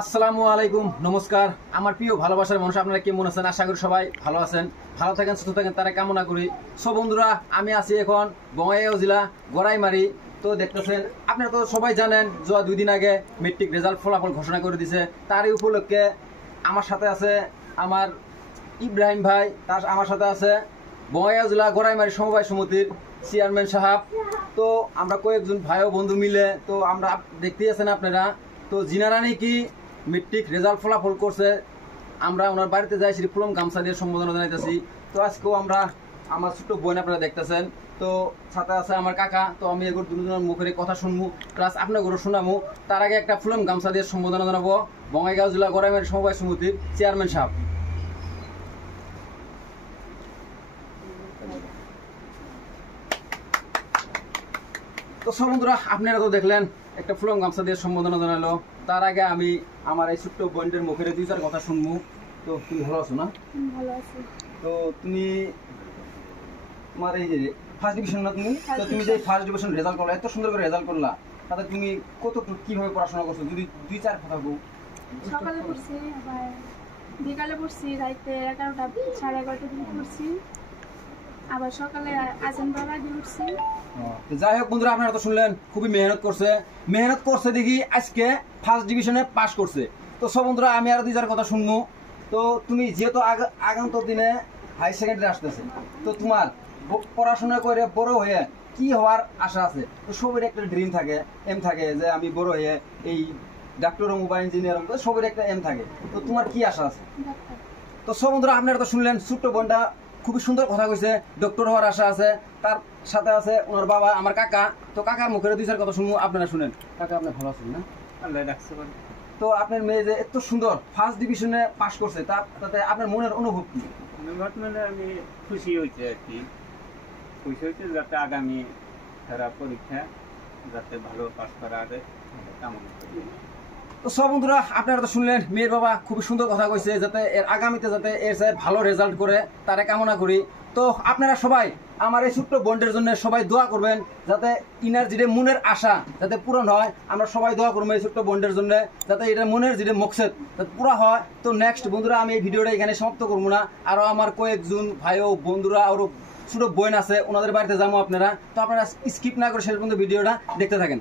আসসালামু আলাইকুম, নমস্কার আমার প্রিয় ভালোবাসার মানুষ, আপনারা কেমন আছেন? আশা করি সবাই ভালো আছেন, ভালো থাকেন, সুস্থ থাকেন, তারা কামনা করি। সব বন্ধুরা, আমি আছি এখন বঙ্গাইগাঁও জেলা গড়াইমারি। তো দেখতেছেন, আপনারা তো সবাই জানেন যে 2 দিন আগে মেট্রিক রেজাল্ট ফলাফল ঘোষণা করে দিছে। তারই উপলক্ষে আমার সাথে আছে আমার ইব্রাহিম ভাই, তার আমার সাথে আছে বঙ্গাইগাঁও জেলা গড়াইমারি সমবায় সমিতির চেয়ারম্যান সাহেব। তো আমরা কয়েকজন ভাই ও বন্ধু মিলে, তো আমরা দেখতেই আছেন আপনারা, তো জিনারা নাকি মেট্রিক রেজাল্ট ফলাফল করছে। আমরা ওনার বাড়িতে যাই, সেটি ফুলম গামছা দিয়ে সম্বোধনা জানাইতেছি। তো আজকেও আমরা আমার ছোট্ট বোন আপনারা দেখতেছেন, তো সাথে আছে আমার কাকা। তো আমি এগুলো দুজনের মুখের কথা শুনবো, প্লাস আপনাদেরও শোনাবো। তার আগে একটা ফুলম গামছা দিয়ে সম্বোধনা জানাবো বঙ্গাইগাঁও জেলা গড়াইমারি সমবায় সমিতির চেয়ারম্যান সাহেব। তো সব বন্ধুরা, আপনারা তো দেখলেন একটা ফুলম গামছা দিয়ে সম্বোধনা জানালো। তার আগে আমি আমার এই ছোট্ট বোনদের মুখের 2-4 কথা শুনবো। তো তুমি ভালো আছো না? ভালো আছি। তো তুমি তোমার এই যে ফার্স্ট ডিভিশন না তুমি, তো তুমি যে ফার্স্ট ডিভিশন রেজাল্ট করলা, এত সুন্দর করে রেজাল্ট করলা, তাতে তুমি কতটুকু কিভাবে পড়াশোনা করছো যদি 2-4 কথা বলো। সকালে পড়ছি, আবার বিকালে পড়ছি, রাতে 11টা 11:30টার দিকে পড়ছি, আবার সকালে আজান বাবা দিয়ে উঠছি। তো যাই হোক বন্ধুরা, আপনারা তো শুনলেন খুবই মেহনত করছে দেখি আজকে ফার্স্ট ডিভিশনে পাস করছে। তো সব বন্ধুরা, আমি আরো 2-4 কথা শুনবো। তো তুমি যেহেতু আগান্ত দিনে হাই সেকেন্ডারি আসতেছে, তো তোমার পড়াশোনা করে বড় হয়ে কি হওয়ার আশা আছে? তো সবের একটা ড্রিম থাকে, এম থাকে যে আমি বড় হয়ে এই ডাক্তার হবো বা ইঞ্জিনিয়ার হবো, সবের একটা এম থাকে। তো তোমার কি আশা আছে? তো সব বন্ধুরা, আপনারা তো শুনলেন ছোট্ট বোনটা খুবই সুন্দর কথা কইছে, ডক্টর হওয়ার আশা আছে। তার সাথে আছে ওনার বাবা আমার কাকা। তো কাকার মুখের 2-4 কথা শুনবো, আপনারা শুনেন। কাকা, আপনি ভালো আছেন না? তো আপনার মেয়ে যে এত সুন্দর ফার্স্ট ডিভিশনে পাস করছে, তাতে আপনার মনের অনুভব কি? বর্তমানে আমি খুশি হয়েছে আর কি, খুশি হয়েছে যাতে আগামী তারা পরীক্ষা যাতে ভালো পাস করা যায় কামনা করি। তো সব বন্ধুরা, আপনারা তো শুনলেন মেয়ের বাবা খুবই সুন্দর কথা কইছে, যাতে এর আগামীতে যাতে এর সাথে ভালো রেজাল্ট করে, তারে কামনা করি। তো আপনারা সবাই আমার এই ছোট্ট বোনদের জন্য সবাই দোয়া করবেন, যাতে ইনার যেটা মনের আশা যাতে পূরণ হয়। আমরা সবাই দোয়া করবো এই ছোট্ট বোনদের জন্য, যাতে এটা মনের যেটা মকসদ যাতে পুরা হয়। তো নেক্সট বন্ধুরা, আমি এই ভিডিওটা এখানে সমাপ্ত করবো না, আরো আমার কয়েকজন ভাই ও বন্ধুরা আরো ছোট বোন আছে, ওনাদের বাড়িতে যাবো আপনারা। তো আপনারা স্কিপ না করে শেষ পর্যন্ত ভিডিওটা দেখতে থাকেন।